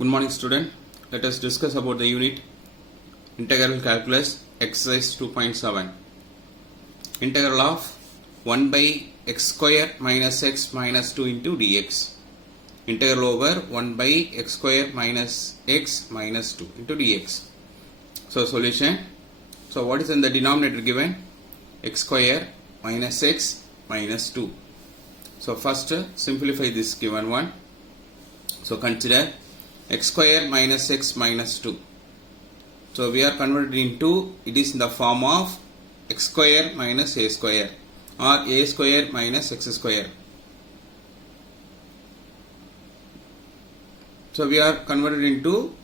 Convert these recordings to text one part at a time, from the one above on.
Good morning, student. Let us discuss about the unit integral calculus exercise 2.7. Integral of 1 by x square minus x minus 2 into dx. Integral over 1 by x square minus x minus 2 into dx. So solution. So what is in the denominator given? X square minus x minus 2. So first simplify this given one. So consider x square minus x minus 2. So we are converted into, it is in the form of x square minus a square or a square minus x square. So we are converted into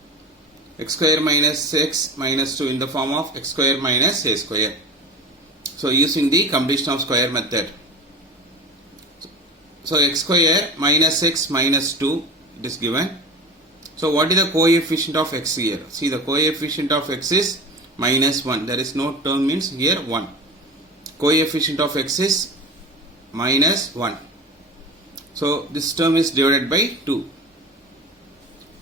x square minus x minus 2 in the form of x square minus a square. So using the completion of square method. So x square minus x minus 2 it is given. So what is the coefficient of x here? See, the coefficient of x is minus 1. There is no term, means here 1. Coefficient of x is minus 1. So this term is divided by 2.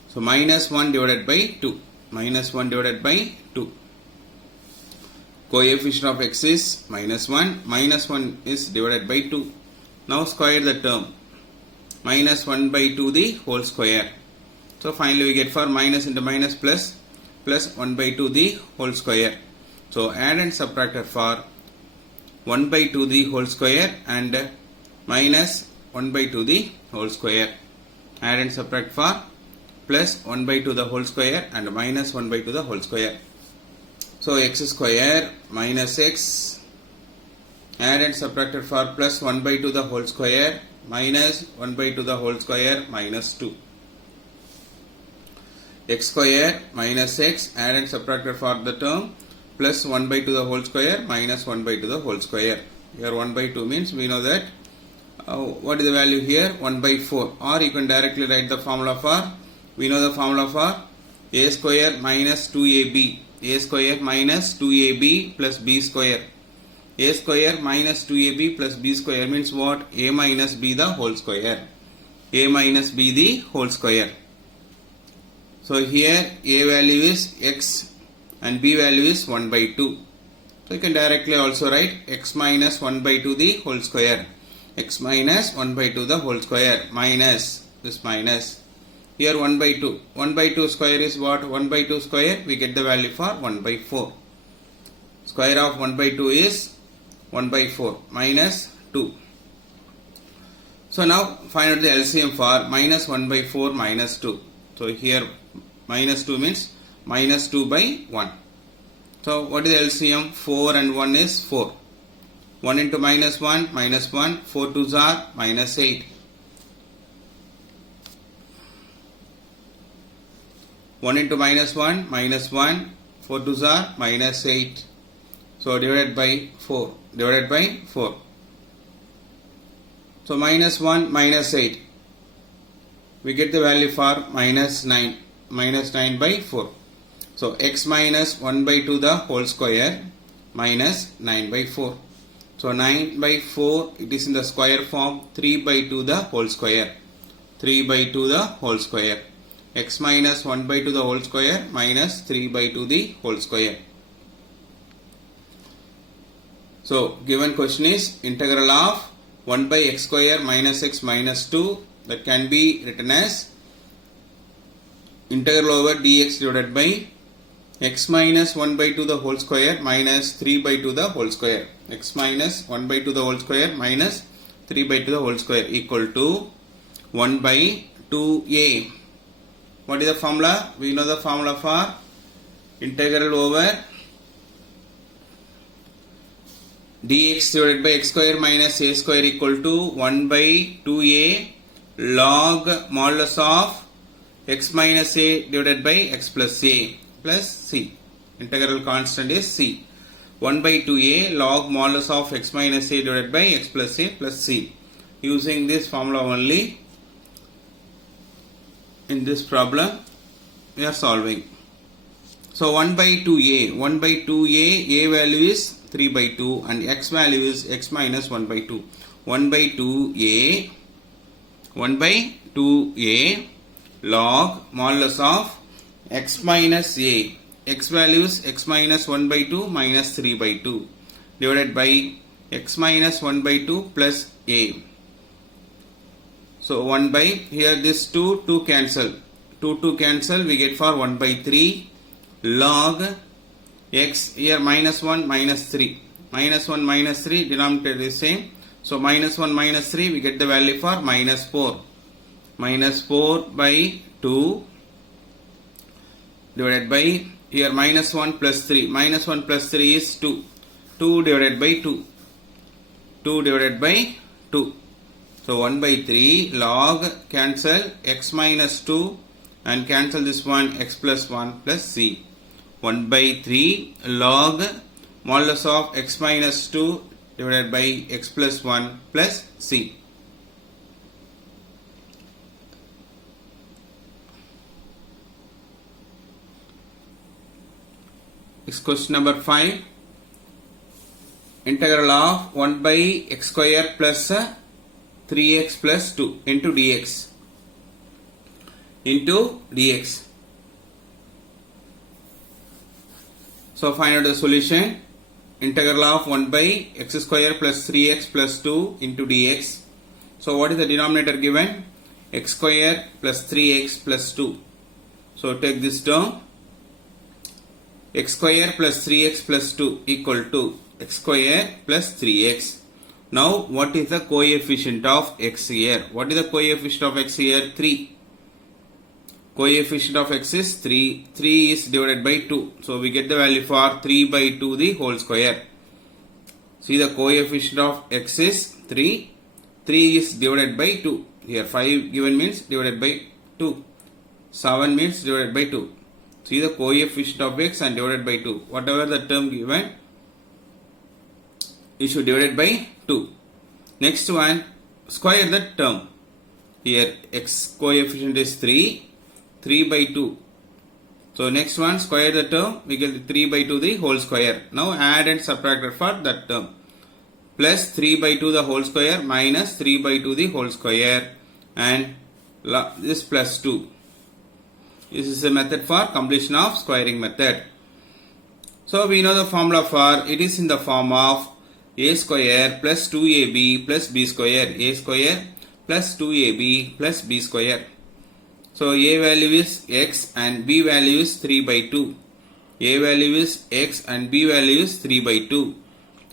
So minus 1 divided by 2. Minus 1 divided by 2. Coefficient of x is minus 1. Minus 1 is divided by 2. Now square the term. Minus 1 by 2 the whole square. So finally we get for minus into minus plus 1 by 2 the whole square. So add and subtract for 1 by 2 the whole square and minus 1 by 2 the whole square. Add and subtract for plus 1 by 2 the whole square and minus 1 by 2 the whole square. So x square minus x, add and subtract for plus 1 by 2 the whole square minus 1 by 2 the whole square minus 2. X square minus x, add and subtracted for the term plus 1 by 2 the whole square minus 1 by 2 the whole square. Here 1 by 2 means we know that what is the value here? 1 by 4, or you can directly write the formula for, we know the formula for a square minus 2ab, a square minus 2ab plus b square. A square minus 2ab plus b square means what? A minus b the whole square. A minus b the whole square. So here a value is x and b value is 1 by 2. So you can directly also write x minus 1 by 2 the whole square. X minus 1 by 2 the whole square minus this minus. Here 1 by 2. 1 by 2 square is what? 1 by 2 square, we get the value for 1 by 4. Square of 1 by 2 is 1 by 4 minus 2. So now find out the LCM for minus 1 by 4 minus 2. So here minus 2 means minus 2 by 1. So what is the LCM? 4 and 1 is 4. 1 into minus 1, 4 2s are minus 8. 1 into minus 1, 4 2s are minus 8. So divided by 4. So minus 1, minus 8. We get the value for minus 9. Minus 9 by 4. So x minus 1 by 2 the whole square minus 9 by 4. So 9 by 4, it is in the square form, 3 by 2 the whole square. 3 by 2 the whole square. X minus 1 by 2 the whole square minus 3 by 2 the whole square. So given question is integral of 1 by x square minus x minus 2, that can be written as integral over dx divided by x minus 1 by 2 the whole square minus 3 by 2 the whole square. X minus 1 by 2 the whole square minus 3 by 2 the whole square equal to 1 by 2a. What is the formula? We know the formula for integral over dx divided by x square minus a square equal to 1 by 2a log modulus of x minus a divided by x plus a plus c. Integral constant is c. 1 by 2a log modulus of x minus a divided by x plus a plus c. Using this formula only in this problem we are solving. So 1 by 2a. 1 by 2a, a value is 3 by 2 and x value is x minus 1 by 2. 1 by 2a log modulus of x minus a. X value is x minus 1 by 2 minus 3 by 2 divided by x minus 1 by 2 plus a. So 1 by, here this 2 cancel. 2 cancel, we get for 1 by 3 log x, here minus 1 minus 3. Minus 1 minus 3, denominator is same. So minus 1 minus 3, we get the value for minus 4. Minus 4 by 2 divided by, here minus 1 plus 3. Minus 1 plus 3 is 2. 2 divided by 2. 2 divided by 2. So 1 by 3 log cancel x minus 2 and cancel this one x plus 1 plus c. 1 by 3 log modulus of x minus 2 divided by x plus 1 plus c. Next question number 5. Integral of 1 by x square plus 3x plus 2 into dx. So find out the solution. Integral of 1 by x square plus 3x plus 2 into dx. So what is the denominator given? X square plus 3x plus 2. So take this term. X square plus 3x plus 2 equal to x square plus 3x. Now what is the coefficient of x here? What is the coefficient of x here? 3. Coefficient of x is 3. 3 is divided by 2. So we get the value for 3 by 2 the whole square. See, the coefficient of x is 3. 3 is divided by 2. Here 5 given means divided by 2. 7 means divided by 2. See the coefficient of x and divided by 2. Whatever the term given, you should divide it by 2. Next one, square the term. Here x coefficient is 3. 3 by 2. So next one, square the term. We get 3 by 2 the whole square. Now add and subtract for that term. Plus 3 by 2 the whole square minus 3 by 2 the whole square. And this plus 2. This is a method for completion of squaring method. So we know the formula for, it is in the form of a square plus 2ab plus b square. A square plus 2ab plus b square. So a value is x and b value is 3 by 2. A value is x and b value is 3 by 2.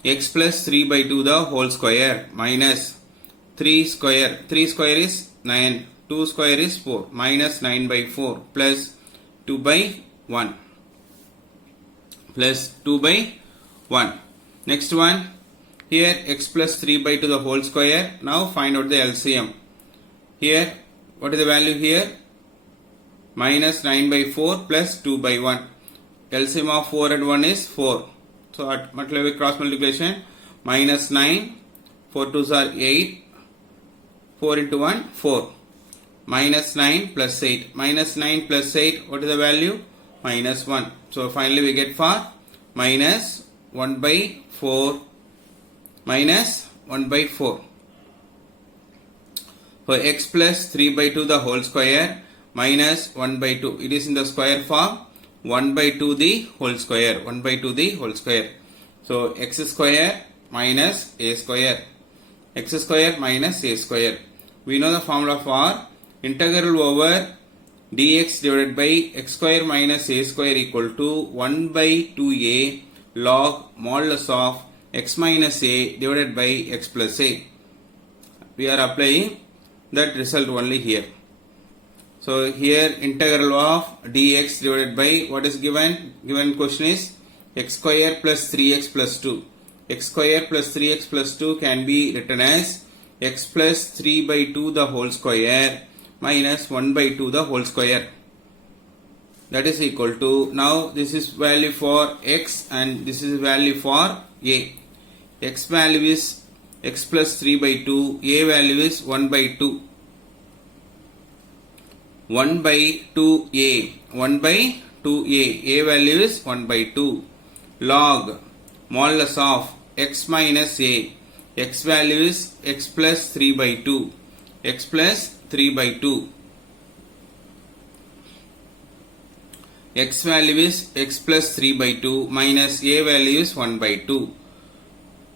X plus 3 by 2 the whole square minus 3 square. 3 square is 9. 2 square is 4 minus 9 by 4 plus 2 by 1 plus 2 by 1. Next one, here x plus 3 by 2 the whole square. Now find out the LCM. Here what is the value here? Minus 9 by 4 plus 2 by 1. LCM of 4 and 1 is 4. So at cross multiplication, minus 9, 4 2s are 8, 4 into 1, 4. Minus 9 plus 8. Minus 9 plus 8, what is the value? Minus 1. So finally we get for minus 1 by 4. Minus 1 by 4. For x plus 3 by 2 the whole square minus 1 by 2. It is in the square form. 1 by 2 the whole square. 1 by 2 the whole square. So x square minus a square. X square minus a square. We know the formula for integral over dx divided by x square minus a square equal to 1 by 2a log modulus of x minus a divided by x plus a. We are applying that result only here. So here integral of dx divided by what is given? Given question is x square plus 3x plus 2. X square plus 3x plus 2 can be written as x plus 3 by 2 the whole square minus 1 by 2 the whole square. That is equal to, now this is value for x and this is value for a. X value is x plus 3 by 2, a value is 1 by 2. 1 by 2a, 1 by 2a, a value is 1 by 2 log modulus of x minus a, x value is x plus 3 by 2, x plus 3 by 2 x value is x plus 3 by 2 minus a value is 1 by 2.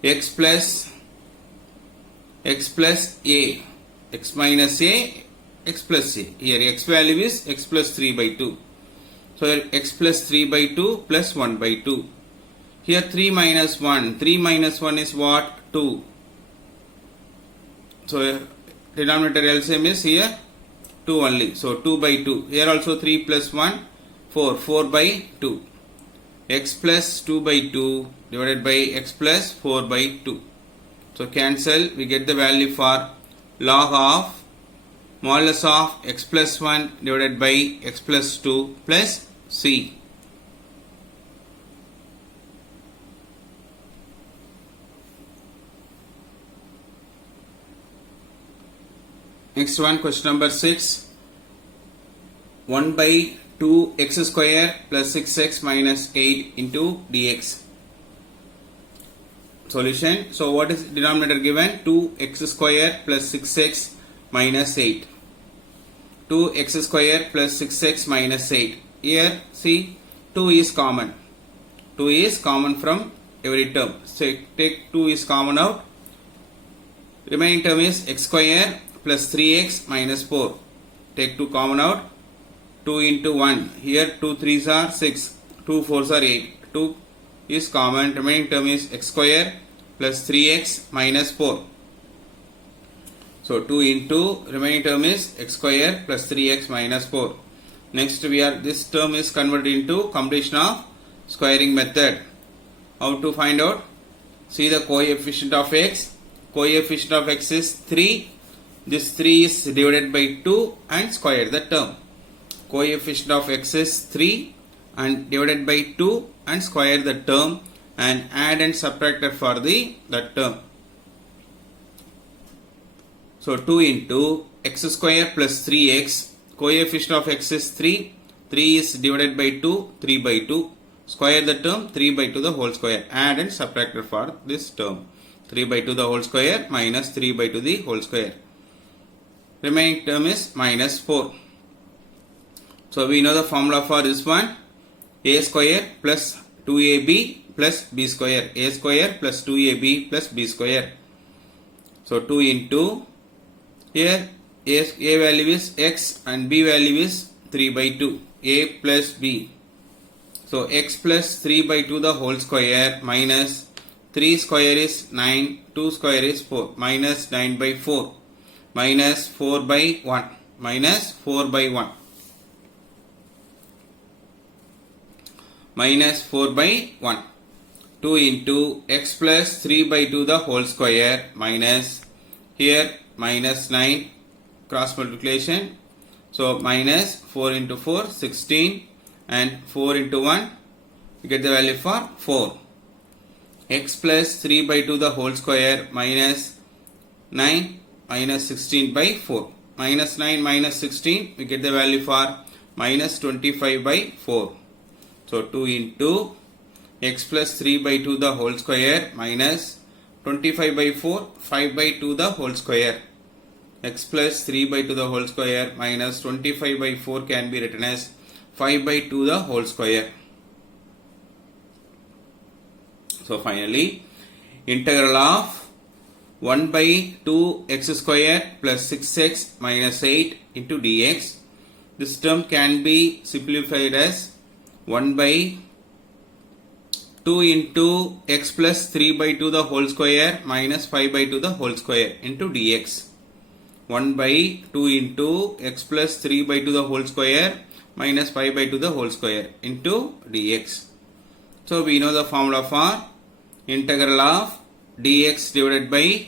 X plus a, x minus a, x plus a. Here x value is x plus 3 by 2. So here x plus 3 by 2 plus 1 by 2. Here 3 minus 1. 3 minus 1 is what? 2. So denominator LCM is here 2 only. So 2 by 2. Here also 3 plus 1, 4. 4 by 2. X plus 2 by 2 divided by x plus 4 by 2. So cancel. We get the value for log of modulus of x plus 1 divided by x plus 2 plus c. Next one, question number 6. 1 by 2x square plus 6x minus 8 into dx. Solution. So what is denominator given? 2x square plus 6x minus 8. 2x square plus 6x minus 8. Here see 2 is common. 2 is common from every term. So take 2 is common out. Remaining term is x square plus 3x minus 4. Take 2 common out. 2 into 1. Here 2 3s are 6. 2 4s are 8. 2 is common. Remaining term is x square plus 3x minus 4. So 2 into remaining term is x square plus 3x minus 4. Next this term is converted into completion of squaring method. How to find out? See the coefficient of x. Coefficient of x is 3. This 3 is divided by 2 and square the term. Coefficient of x is 3 and divided by 2 and square the term and add and subtracted for that term. So 2 into x square plus 3x. Coefficient of x is 3. 3 is divided by 2. 3 by 2. Square the term 3 by 2 the whole square. Add and subtracted for this term. 3 by 2 the whole square minus 3 by 2 the whole square. Remaining term is minus 4. So we know the formula for this one. A square plus 2ab plus b square. A square plus 2ab plus b square. So 2 into here a value is x and b value is 3 by 2. A plus b. So x plus 3 by 2 the whole square minus 3 square is 9. 2 square is 4. Minus 9 by 4. Minus 4 by 1. Minus 4 by 1. Minus 4 by 1. 2 into x plus 3 by 2 the whole square minus here minus 9 cross multiplication. So minus 4 into 4 16 and 4 into 1 you get the value for 4. X plus 3 by 2 the whole square minus 9 minus 16 by 4. Minus 9 minus 16 we get the value for minus 25 by 4. So 2 into x plus 3 by 2 the whole square minus 25 by 4, 5 by 2 the whole square. X plus 3 by 2 the whole square minus 25 by 4 can be written as 5 by 2 the whole square. So finally, integral of 1 by 2 x square plus 6x minus 8 into dx. This term can be simplified as 1 by 2 into x plus 3 by 2 the whole square minus 5 by 2 the whole square into dx. 1 by 2 into x plus 3 by 2 the whole square minus 5 by 2 the whole square into dx. So we know the formula for integral of dx divided by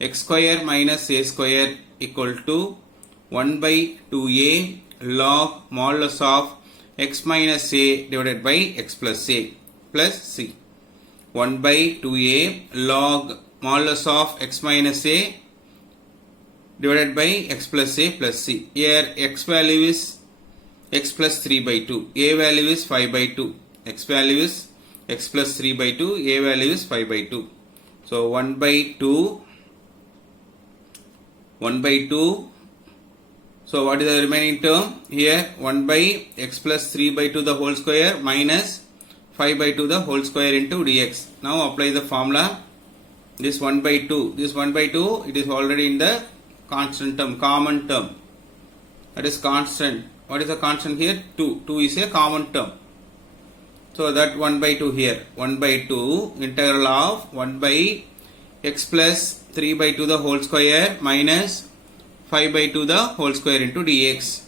x square minus a square equal to 1 by 2a log modulus of x minus a divided by x plus a plus c. 1 by 2a log modulus of x minus a divided by x plus a plus c. Here x value is x plus 3 by 2. A value is 5 by 2. X value is x plus 3 by 2. A value is 5 by 2. So 1 by 2. So what is the remaining term? Here 1 by x plus 3 by 2 the whole square minus 5 by 2 the whole square into dx. Now apply the formula. This 1 by 2. This 1 by 2, it is already in the constant term, common term. That is constant. What is the constant here? 2. 2 is a common term. So that 1 by 2 here. 1 by 2 integral of 1 by x plus 3 by 2 the whole square minus 5 by 2 the whole square into dx.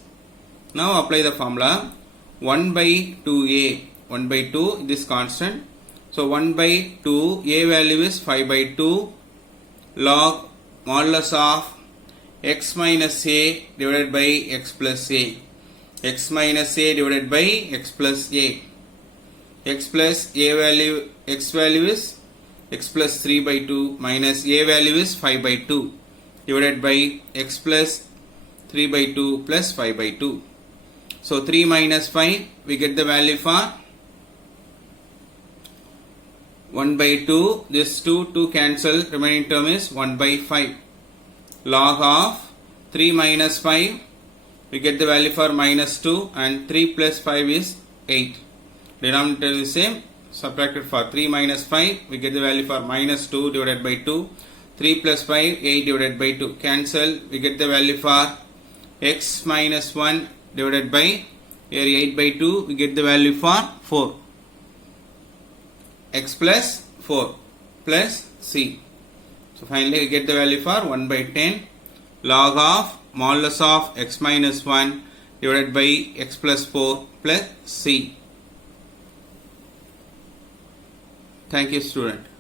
Now apply the formula. 1 by 2a. 1 by 2 this constant. So 1 by 2 a value is 5 by 2 log modulus of x minus a divided by x plus a. X minus a divided by x plus a. X plus a value, x value is x plus 3 by 2 minus a value is 5 by 2 divided by x plus 3 by 2 plus 5 by 2. So 3 minus 5, we get the value for 1 by 2. This 2 cancel, remaining term is 1 by 5. Log of 3 minus 5, we get the value for minus 2, and 3 plus 5 is 8. Denominator is same. Subtracted for 3 minus 5, we get the value for minus 2 divided by 2. 3 plus 5, 8 divided by 2. Cancel, we get the value for x minus 1 divided by, here 8 by 2, we get the value for 4. X plus 4 plus c. So finally we get the value for 1 by 10 log of modulus of x minus 1 divided by x plus 4 plus c. Thank you, student.